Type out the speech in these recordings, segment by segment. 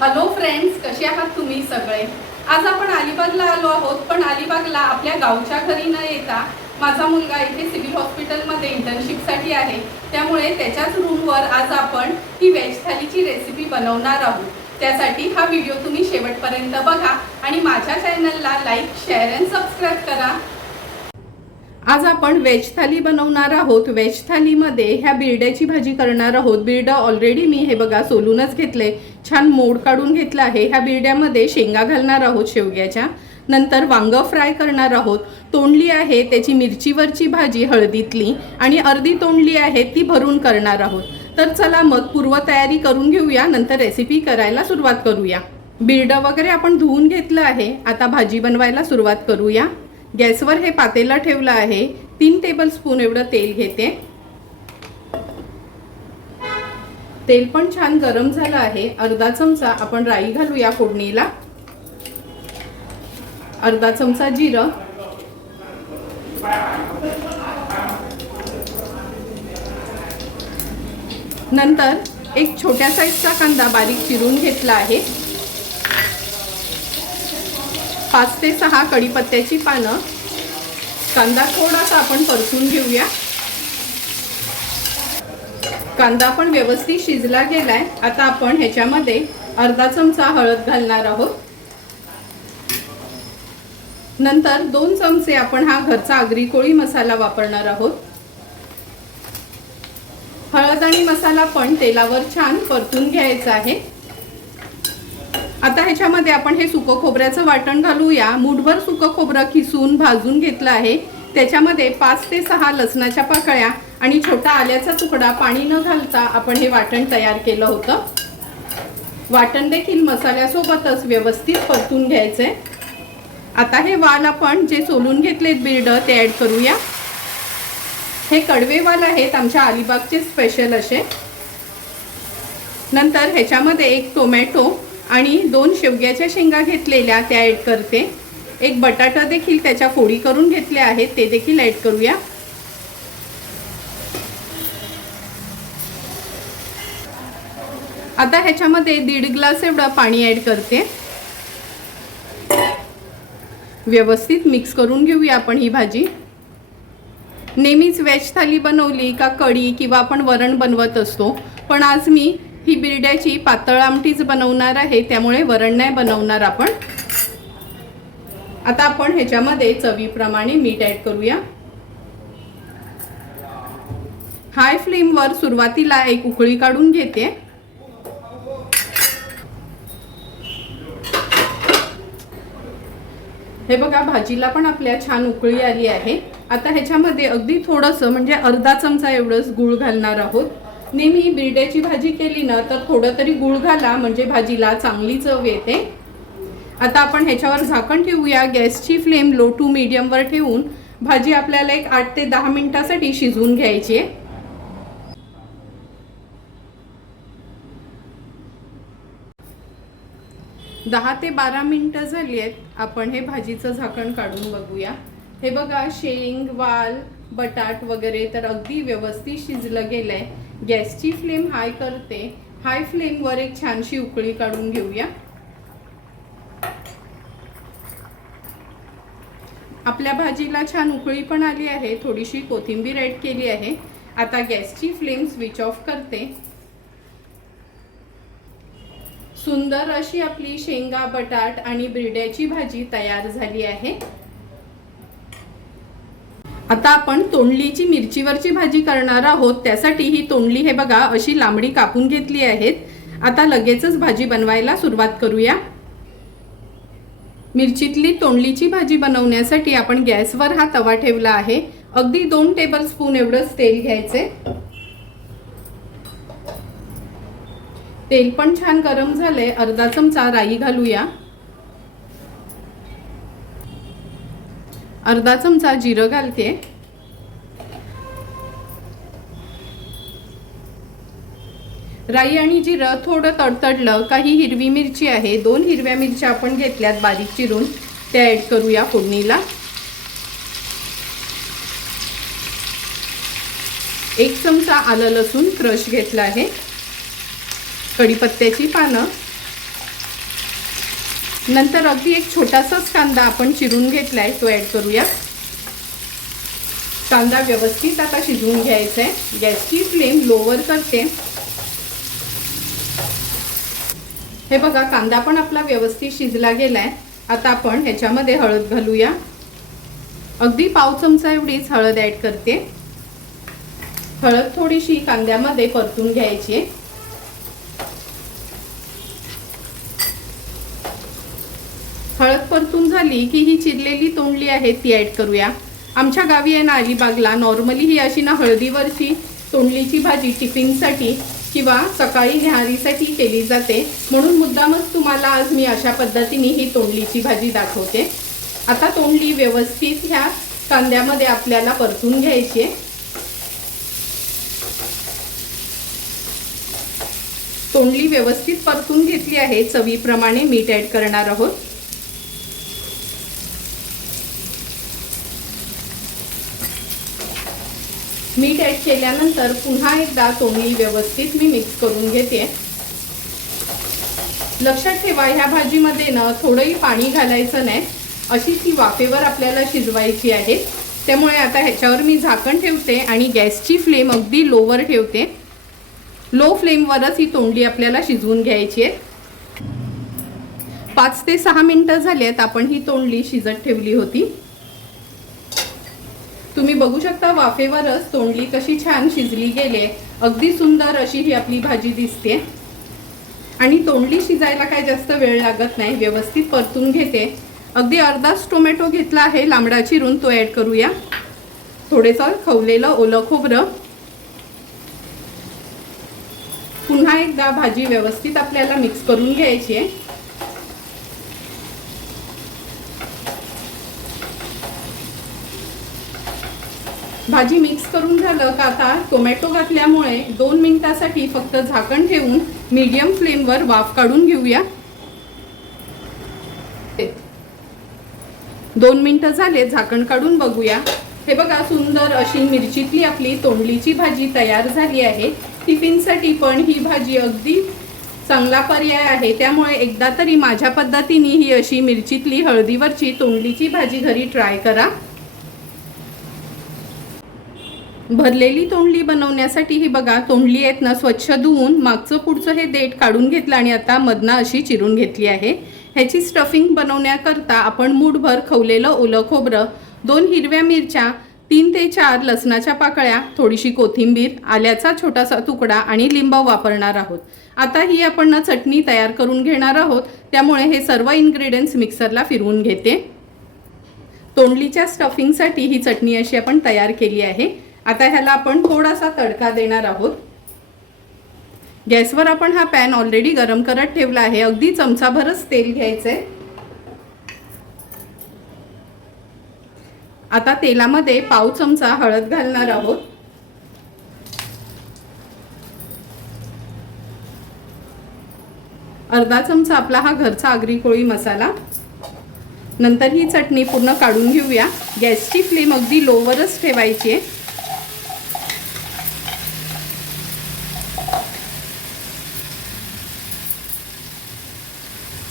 Hello friends कसे आहात तुम्ही सगळे? आज आपण अलिबागला आलो आहोत पण अलिबागला आपल्या गावच्या घरी न येता माझा मुलगा इथे सिव्हिल हॉस्पिटलमध्ये इंटर्नशिपसाठी आहे. त्यामुळे त्याच्याच रूमवर आज आपण ही व्हेज थालीची रेसिपी बनवणार आहोत. त्यासाठी हा व्हिडिओ तुम्ही शेवटपर्यंत बघा आणि माझ्या चॅनलला लाईक शेअर अँड सबस्क्राईब करा. आज आपण व्हेज थाली बनवणार आहोत. व्हेज थालीमध्ये ह्या बिरड्याची भाजी करणार आहोत. बिरडं ऑलरेडी मी हे बघा सोलूनच घेतले छान मोड काढून घेतला आहे. ह्या बिरड्यामध्ये शेंगा घालणार आहोत शेवग्याच्या. नंतर वांगं फ्राय करणार आहोत. तोंडली आहे त्याची मिरचीवरची भाजी हळदीतली आणि अर्धी तोंडली आहे ती भरून करणार आहोत. तर चला मग पूर्वतयारी करून घेऊया नंतर रेसिपी करायला सुरुवात करूया. बिरडं वगैरे आपण धुवून घेतलं आहे. आता भाजी बनवायला सुरुवात करूया. गॅसवर हे पातेला ठेवलं आहे. तीन टेबल स्पून एवढं तेल घेते. तेल पण छान गरम झालं आहे. अर्धा चमचा आपण राई घालूया फोडणीला. अर्धा चमचा जिरं. नंतर एक छोट्या साईजचा कांदा बारीक चिरून घेतला आहे. पाच ते सहा कढीपत्त्याची पानं. कांदा थोडासा आपण परतून घेऊया. कांदा पण व्यवस्थित शिजला गेलाय. आता आपण ह्याच्यामध्ये अर्धा चमचा हळद घालणार आहोत. नंतर दोन चमचे आपण हा घरचा आगरी कोळी मसाला वापरणार आहोत. हळद आणि मसाला पण तेलावर छान परतून घ्यायचा आहे. आता ह्याच्यामध्ये आपण हे सुकं खोबऱ्याचं वाटण घालूया. मुठभर सुकं खोबरं किसून भाजून घेतलं आहे. त्याच्यामध्ये पाच ते सहा लसणाच्या पाकळ्या आणि छोटा आल्याचा तुकडा पाणी न घालता आपण हे वाटण तयार केलं होतं. वाटण देखील मसाल्यासोबतच व्यवस्थित परतून घ्यायचंय आता हे वाल आपण जे सोलून घेतलेत बिर्ड ते ॲड करूया. हे कडवे वाल आहेत आमच्या अलिबागचे स्पेशल असे. नंतर ह्याच्यामध्ये एक टोमॅटो आणि दोन शेवग्याच्या शेंगा घेतलेल्या त्या ॲड करते. एक बटाटा देखील त्याच्या फोडी करून घेतल्या आहेत ते देखील ॲड करूया. आता ह्याच्यामध्ये दीड ग्लास एवढं पाणी ॲड करते. व्यवस्थित मिक्स करून घेऊया आपण ही भाजी. नेहमीच वेज थाली बनवली का कढी किंवा आपण वरण बनवत असतो पण आज मी ही बिरड्याची पातळ आमटीच बनवणार आहे त्यामुळे वरण नाही बनवणार आपण. आता आपण ह्याच्यामध्ये चवीप्रमाणे मीठ ॲड करूया. हाय फ्लेमवर सुरुवातीला एक उकळी काढून घेते. हे बघा भाजीला पण आपल्या छान उकळी आली आहे. आता ह्याच्यामध्ये अगदी थोडंसं म्हणजे अर्धा चमचा एवढंच गूळ घालणार आहोत. नेहमी बिरड्याची भाजी केली ना तर थोडं तरी गूळ घाला म्हणजे भाजीला चांगली चव येते. आता आपण ह्याच्यावर झाकण ठेवूया गॅसची फ्लेम लो टू मीडियमवर ठेवून. भाजी आपल्याला एक आठ ते दहा मिनिटासाठी शिजवून घ्यायची आहे. दहा ते बारा मिनटं झाली आहेत आपण हे भाजीचं झाकण काढून बघूया. हे बघा शेंग वाल बटाट वगैरे तर अगदी व्यवस्थित शिजलं गेलं आहे गॅसची फ्लेम हाय करते. हाय फ्लेमवर एक छानशी उकळी काढून घेऊया. आपल्या भाजीला छान उकळी पण आली आहे. थोडीशी कोथिंबीर ॲड केली आहे. आता गॅसची फ्लेम स्विच ऑफ करते. सुंदर अशी आपली शेंगा बटाट आणि बिरड्याची भाजी तयार झाली आहे. आता आपण तोंडलीची मिरचीवरची भाजी करणार आहोत. त्यासाठी ही तोंडली हे बघा अशी लांबडी कापून घेतली आहेत. आता लगेचच भाजी बनवायला सुरुवात करूया. मिरचीतली तोंडलीची भाजी बनवण्यासाठी आपण गॅसवर हा तवा ठेवला आहे. अगदी दोन टेबल स्पून एवढंच तेल घ्यायचे तेल पण छान गरम झालंय. अर्धा चमचा राई घालूया. अर्धा चमचा जिरं घालते. राई आणि जिरं थोडं तडतडलं. काही हिरवी मिरची आहे. दोन हिरव्या मिरच्या आपण घेतल्यात बारीक चिरून. त्या ॲड करूया फोडणीला. एक चमचा आलं लसूण क्रश घेतला आहे. कढीपत्त्याची पानं. नंतर अगदी एक छोटासाच कांदा आपण चिरून घेतलाय तो ॲड करूया. कांदा व्यवस्थित आता शिजवून घ्यायचा आहे गॅसची फ्लेम लोवर करते. हे बघा कांदा पण आपला व्यवस्थित शिजला गेलाय. आता आपण ह्याच्यामध्ये हळद घालूया. अगदी पाव चमचा एवढीच हळद ॲड करते. हळद थोडीशी कांद्यामध्ये परतून घ्यायची आहे हळद परतून झाली की ही चिरलेली तोंडली आहे ती ॲड करूया. आमच्या गावी आहे ना अलिबागला. नॉर्मली ही अशी ना हळदीवरची तोंडलीची भाजी टिफिनसाठी किंवा सकाळी घ्यारीसाठी केली जाते. म्हणून मुद्दामच तुम्हाला आज मी अशा पद्धतीने ही तोंडलीची भाजी दाखवते. आता तोंडली व्यवस्थित ह्या कांद्यामध्ये आपल्याला परतून घ्यायची आहे. तोंडली व्यवस्थित परतून घेतली आहे. चवीप्रमाणे मीठ ॲड करणार आहोत. मीठ ॲड केल्यानंतर पुन्हा एकदा तोंडली व्यवस्थित मी मिक्स करून घेते. लक्षात ठेवा ह्या भाजीमध्ये ना थोडंही पाणी घालायचं नाही. अशी ती वाफेवर आपल्याला शिजवायची आहे. त्यामुळे आता ह्याच्यावर मी झाकण ठेवते आणि गॅसची फ्लेम अगदी लोवर ठेवते. लो फ्लेमवरच ही तोंडली आपल्याला शिजवून घ्यायची आहे. पाच ते सहा मिनटं झालेत आपण ही तोंडली शिजत ठेवली होती. तुम्ही बघू शकता वाफेवरच तोंडली कशी छान शिजली गेली अगदी सुंदर अशी ही आपली भाजी दिसते. आणि तोंडली शिजायला काय जास्त वेळ लागत नाही व्यवस्थित परतून घेते. अगदी अर्धाच टोमॅटो घेतला आहे लांबडा चिरून तो ॲड करूया. थोडेसं खवलेलं ओलं खोबरं. पुन्हा एकदा भाजी व्यवस्थित आपल्याला मिक्स करून घ्यायची आहे. भाजी मिक्स करून झालं का आता टोमॅटो घातल्यामुळे दोन मिनिटासाठी फक्त झाकण ठेवून मीडियम फ्लेमवर वाफ काढून घेऊया. दोन मिनटं झाले झाकण काढून बघूया. हे बघा सुंदर अशी मिरचीतली आपली तोंडलीची भाजी तयार झाली आहे. टिफिनसाठी पण ही भाजी अगदी चांगला पर्याय आहे. त्यामुळे एकदा तरी माझ्या पद्धतीने ही अशी मिरचीतली हळदीवरची तोंडलीची भाजी घरी ट्राय करा. भरलेली तोंडली बनवण्यासाठी ही बघा तोंडली आहेत ना स्वच्छ धुवून मागचं पुढचं हे देठ काढून घेतलं आणि आता मधनं अशी चिरून घेतली आहे. ह्याची स्टफिंग बनवण्याकरता आपण मूठभर खवलेलं ओलं खोबरं दोन हिरव्या मिरच्या तीन ते चार लसणाच्या पाकळ्या थोडीशी कोथिंबीर आल्याचा छोटासा तुकडा आणि लिंब वापरणार आहोत. आता ही आपण ना चटणी तयार करून घेणार आहोत. त्यामुळे हे सर्व इन्ग्रेडियंट्स मिक्सरला फिरवून घेते. तोंडलीच्या स्टफिंगसाठी ही चटणी अशी आपण तयार केली आहे. आता ह्याला आपण थोडासा तडका देणार आहोत. गॅसवर आपण हा पॅन ऑलरेडी गरम करत ठेवला आहे. अगदी चमचाभरच तेल घ्यायचंय. आता तेलामध्ये पाव चमचा हळद घालणार आहोत. अर्धा चमचा आपला हा घरचा आगरी कोळी मसाला. नंतर ही चटणी पूर्ण काढून घेऊया. गॅसची फ्लेम अगदी लोवरच ठेवायची आहे.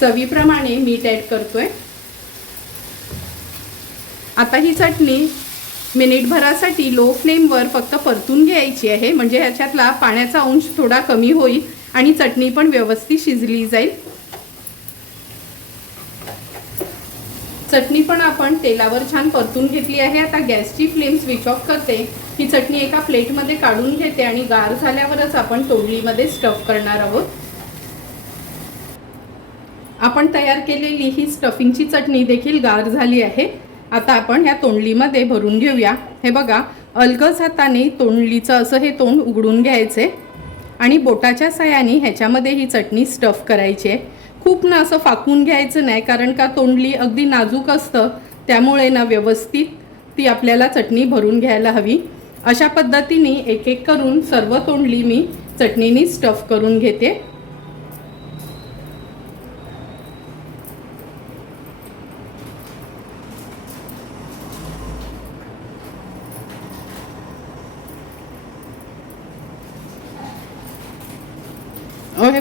चवीप्रमाणे मीठ ॲड करतोय. आता ही चटणी मिनिटभरासाठी लो फ्लेमवर फक्त परतून घ्यायची आहे. म्हणजे ह्याच्यातला पाण्याचा अंश थोडा कमी होईल आणि चटणी पण व्यवस्थित शिजली जाईल. चटणी पण आपण तेलावर छान परतून घेतली आहे. आता गॅसची फ्लेम स्विच ऑफ करते. ही चटणी एका प्लेटमध्ये काढून घेते आणि गार झाल्यावरच आपण तोडलीमध्ये स्टफ करणार आहोत. आपण तयार केलेली ही स्टफिंगची चटणी देखील गार झाली आहे. आता आपण ह्या तोंडलीमध्ये भरून घेऊया. हे बघा अलगज हाताने तोंडलीचं असं हे तोंड उघडून घ्यायचे आणि बोटाच्या साह्याने ह्याच्यामध्ये ही चटणी स्टफ करायची आहे. खूप ना असं फाकून घ्यायचं नाही कारण का तोंडली अगदी नाजूक असतं त्यामुळे ना व्यवस्थित ती आपल्याला चटणी भरून घ्यायला हवी. अशा पद्धतीने एक एक करून सर्व तोंडली मी चटणीनी स्टफ करून घेते.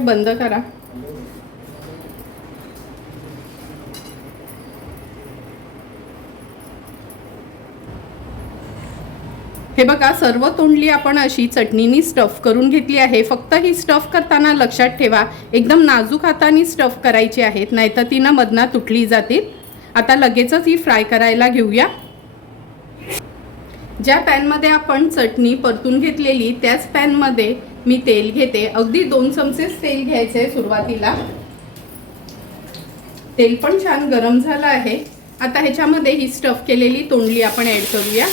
बंद करा. हे बघा सर्व तोंडली आपण अशी चटणीनी स्टफ करून घेतली आहे. फक्त ही स्टफ करताना लक्षात ठेवा एकदम नाजूक हाताने स्टफ करायची आहेत नाहीतर तर तिनं मधना तुटली जातील. आता लगेचच ही फ्राय करायला घेऊया. ज्या पॅनमध्ये आपण चटणी परतून घेतलेली त्याच पॅनमध्ये मी तेल घेते. अगदी दोन चमचेच तेल घ्यायचे आहे सुरुवातीला. तेल पण छान गरम झालं आहे. आता ह्याच्यामध्ये ही स्टफ केलेली तोंडली आपण ॲड करूया.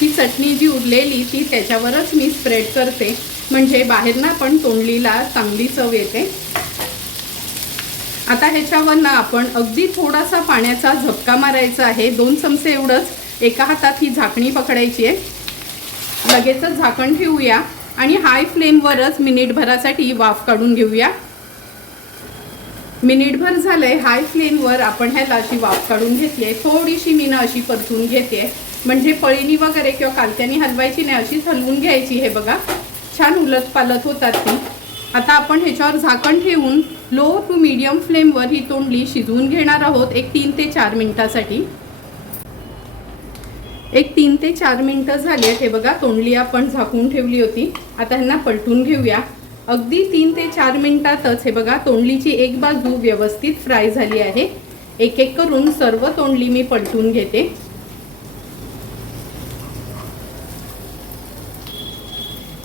ही चटणी जी उरलेली ती त्याच्यावरच मी स्प्रेड करते. म्हणजे बाहेरनं पण तोंडलीला चांगली चव येते. आता ह्याच्यावरनं आपण अगदी थोडासा पाण्याचा झपका मारायचा आहे. दोन चमचे एवढंच. एका हातात ही झाकणी पकडायची आहे. लगेचच झाकण ठेवूया. आणि हाय फ्लेमवरच मिनिटभरासाठी वाफ काढून घेऊया. मिनिटभर झालंय. हाय फ्लेमवर आपण ह्याला अशी वाफ काढून घेतली आहे थोडीशी मीनं अशी परतून घेते म्हणजे पळीनी वगैरे किंवा कालत्यानी हलवायची नाही अशीच हलवून घ्यायची. हे बघा. छान उलट पालत होतात ती. आता आपण ह्याच्यावर झाकण ठेवून लो टू मीडियम फ्लेमवर ही तोंडली शिजवून घेणार आहोत एक तीन ते चार मिनिटासाठी. एक तीन ते चार मिनटं झाली आहेत. हे बघा तोंडली आपण झाकून ठेवली होती. आता ह्यांना पलटून घेऊया. अगदी तीन ते चार मिनिटातच हे बघा तोंडलीची एक बाजू व्यवस्थित फ्राय झाली आहे. एक एक करून सर्व तोंडली मी पलटून घेते.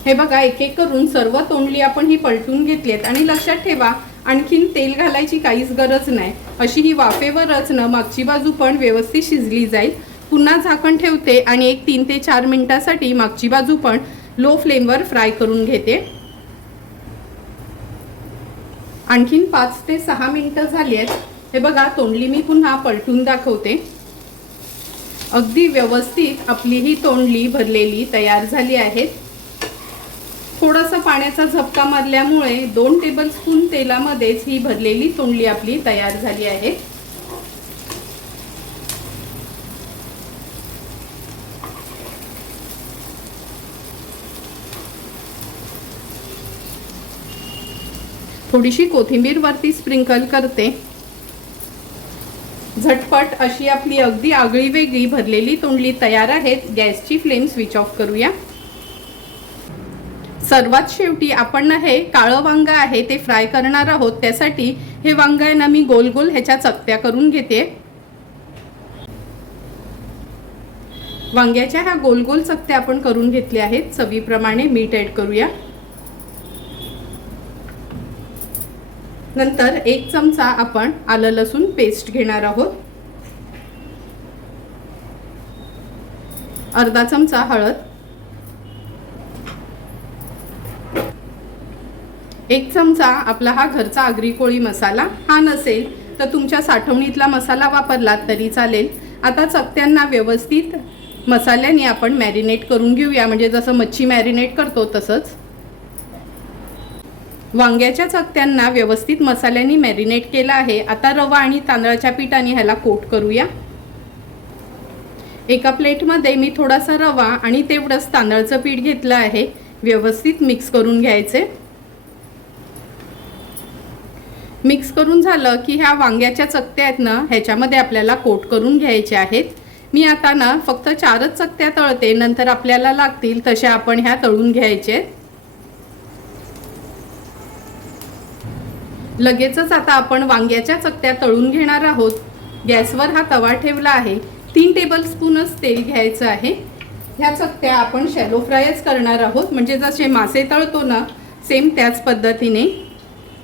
हे बघा एक एक करून सर्व तोंडली आपण ही पलटून घेतली आहेत. आणि लक्षात ठेवा आणखीन तेल घालायची काहीच गरज नाही. अशी ही वाफेवर ना मागची बाजू पण व्यवस्थित शिजली जाईल. पुन्हा झाकण ठेवते आणि एक तीन ते चार मिनटासाठी मागची बाजू पण लो फ्लेमवर फ्राय करून घेते. आणखीन पाच ते सहा मिनटं झाली आहेत हे बघा तोंडली मी पुन्हा पलटून दाखवते. अगदी व्यवस्थित आपली ही तोंडली भरलेली तयार झाली आहेत थोडासा पाण्याचा झपका मारल्यामुळे दोन टेबलस्पून तेलामध्येच ही भरलेली तोंडली आपली तयार झाली आहे. थोडीशी कोथिंबीर वरती स्प्रिंकल करते. झटपट अशी आपली अगदी आगळी वेगळी भरलेली तोंडली तयार आहेत. गॅसची फ्लेम स्विच ऑफ करूया. सर्वात शेवटी आपण ना हे काळं वांग आहे ते फ्राय करणार आहोत त्यासाठी हे वांग आहे ना मी गोल गोल ह्याच्या चकत्या करून घेते. वांग्याच्या ह्या गोल गोल चकत्या आपण करून घेतल्या आहेत चवीप्रमाणे मीठ ऍड करूया. नंतर एक चमचा आपण आलं लसूण पेस्ट घेणार आहोत. अर्धा चमचा हळद. एक चमचा आपला हा घरचा आगरी कोळी मसाला. हा नसेल तर तुमच्या साठवणीतला मसाला वापरलात तरी चालेल. आता चकत्यांना व्यवस्थित मसाल्याने आपण मॅरिनेट करून घेऊया. म्हणजे जसं मच्छी मॅरिनेट करतो तसंच. वांग्याच्या चकत्यांना व्यवस्थित मसाल्याने मॅरिनेट केलं आहे. आता रवा आणि तांदळाच्या पिठाने ह्याला कोट करूया. एका प्लेटमध्ये मी थोडासा रवा आणि तेवढंच तांदळाचं पीठ घेतलं आहे. व्यवस्थित मिक्स करून घ्यायचे. मिक्स करून झालं की ह्या वांग्याच्या चकत्या आहेत ना ह्याच्यामध्ये आपल्याला कोट करून घ्यायच्या आहेत. मी आता ना फक्त चारच चकत्या तळते नंतर आपल्याला लागतील तशा आपण ह्या तळून घ्यायचे लगेचच आता आपण वांग्याच्या चकत्या तळून घेणार आहोत. गॅसवर हा तवा ठेवला आहे. तीन टेबलस्पूनच तेल घ्यायचं आहे. ह्या चकत्या आपण शॅलो फ्रायच करणार आहोत. म्हणजे जसे मासे तळतो ना सेम त्याच पद्धतीने.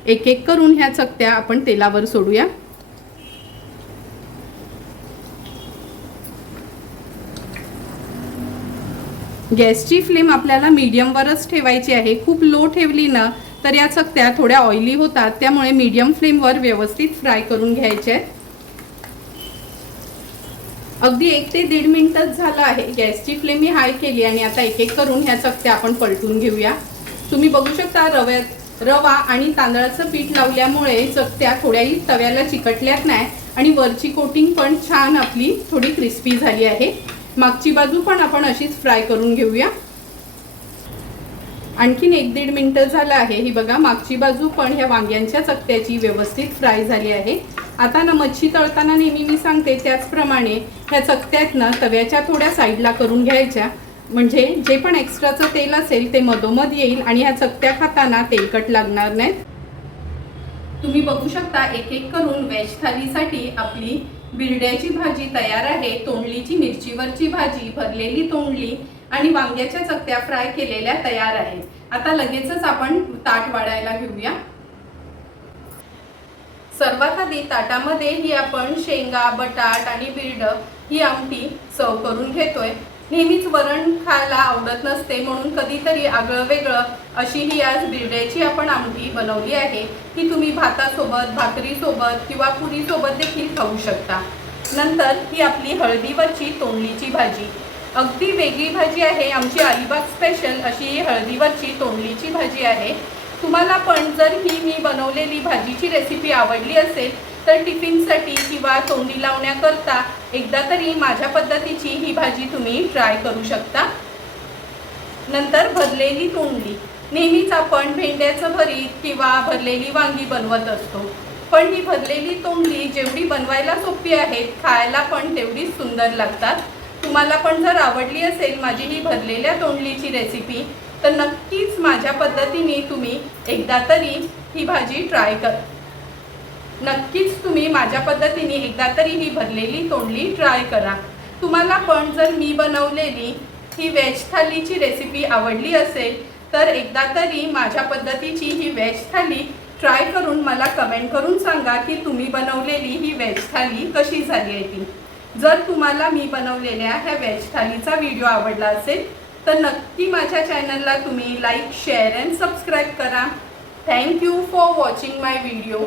एक एक करून ह्या चकत्या आपण तेलावर सोडूया. गॅसची फ्लेम आपल्याला मीडियमवरच ठेवायची आहे. खूप लो ठेवली ना तर या चकत्या थोड्या ऑइली होतात. त्यामुळे मीडियम फ्लेमवर व्यवस्थित फ्राय करून घ्यायचे. आहेत अगदी एक ते दीड मिनिटच झालं आहे. गॅसची फ्लेम मी हाय केली आणि आता एक एक करून ह्या चकत्या आपण पलटून घेऊया. तुम्ही बघू शकता रव्यात रवा आणि तांदळाचं पीठ लावल्यामुळे चकत्या थोड्याही तव्याला चिकटल्यात नाही आणि वरची कोटिंग पण छान आपली थोडी क्रिस्पी झाली आहे. मागची बाजू पण आपण अशीच फ्राय करून घेऊया. आणखीन एक दीड मिनटं झालं आहे. ही बघा मागची बाजू पण ह्या वांग्यांच्या चकत्याची व्यवस्थित फ्राय झाली आहे. आता ना मच्छी तळताना नेहमी मी सांगते त्याचप्रमाणे ह्या चकत्यातनं तव्याच्या थोड्या साईडला करून घ्यायच्या. म्हणजे जे पण एक्स्ट्राचं तेल असेल ते मधोमध येईल आणि ह्या चकत्या खाताना तेलकट लागणार नाहीत. तुम्ही बघू शकता एक एक करून व्हेज थालीसाठी आपली बिरड्याची भाजी तयार आहे तोंडलीची मिरचीवरची भाजी भरलेली तोंडली आणि वांग्याच्या चकत्या फ्राय केलेल्या तयार आहेत. आता लगेचच आपण ताट वाढायला घेऊया. सर्वात आधी ताटामध्ये ही आपण शेंगा बटाट आणि बिरड ही आमटी सर्व करून घेतोय. नेहमीच वरण खायला आवडत नसते म्हणून कधीतरी आगळं वेगळं अशी ही आज बिरड्याची आपण आमटी बनवली आहे. ही तुम्ही भातासोबत भाकरीसोबत किंवा पुरीसोबत देखील खाऊ शकता. नंतर ही आपली हळदीवरची तोंडलीची भाजी. अगदी वेगळी भाजी आहे आमची अलिबाग स्पेशल अशी ही हळदीवरची तोंडलीची भाजी आहे. तुम्हाला पण जर ही मी बनवलेली भाजीची रेसिपी आवडली असेल तर टिफिनसाठी किंवा तोंडी लावण्याकरता एकदा तरी माझ्या पद्धतीची ही भाजी तुम्ही ट्राय करू शकता. नंतर भरलेली तोंडली नेहमीच आपण भेंड्याचं भरीत किंवा भरलेली वांगी बनवत असतो. पण ही भरलेली तोंडली जेवढी बनवायला सोपी आहेत खायला पण तेवढीच सुंदर लागतात. तुम्हाला पण जर आवडली असेल माझी ही भरलेल्या तोंडलीची रेसिपी तर नक्कीच माझ्या पद्धतीने तुम्ही एकदा तरी ही भाजी ट्राय कर नक्कीच तुम्ही माझ्या पद्धतीने एकदा तरी ही भरलेली तोंडली ट्राय करा. तुम्हाला पण जर मी बनवलेली ही व्हेज थालीची रेसिपी आवडली असेल तर एकदा तरी माझ्या पद्धतीची ही व्हेज थाली ट्राय करून मला कमेंट करून सांगा की तुम्ही बनवलेली ही व्हेज थाली कशी झाली आहे ती. जर तुम्हाला मी बनवलेल्या ह्या व्हेज थालीचा व्हिडिओ आवडला असेल तर नक्की माझ्या चॅनलला तुम्ही लाईक शेअर अँड सबस्क्राईब करा. Thank you for watching my video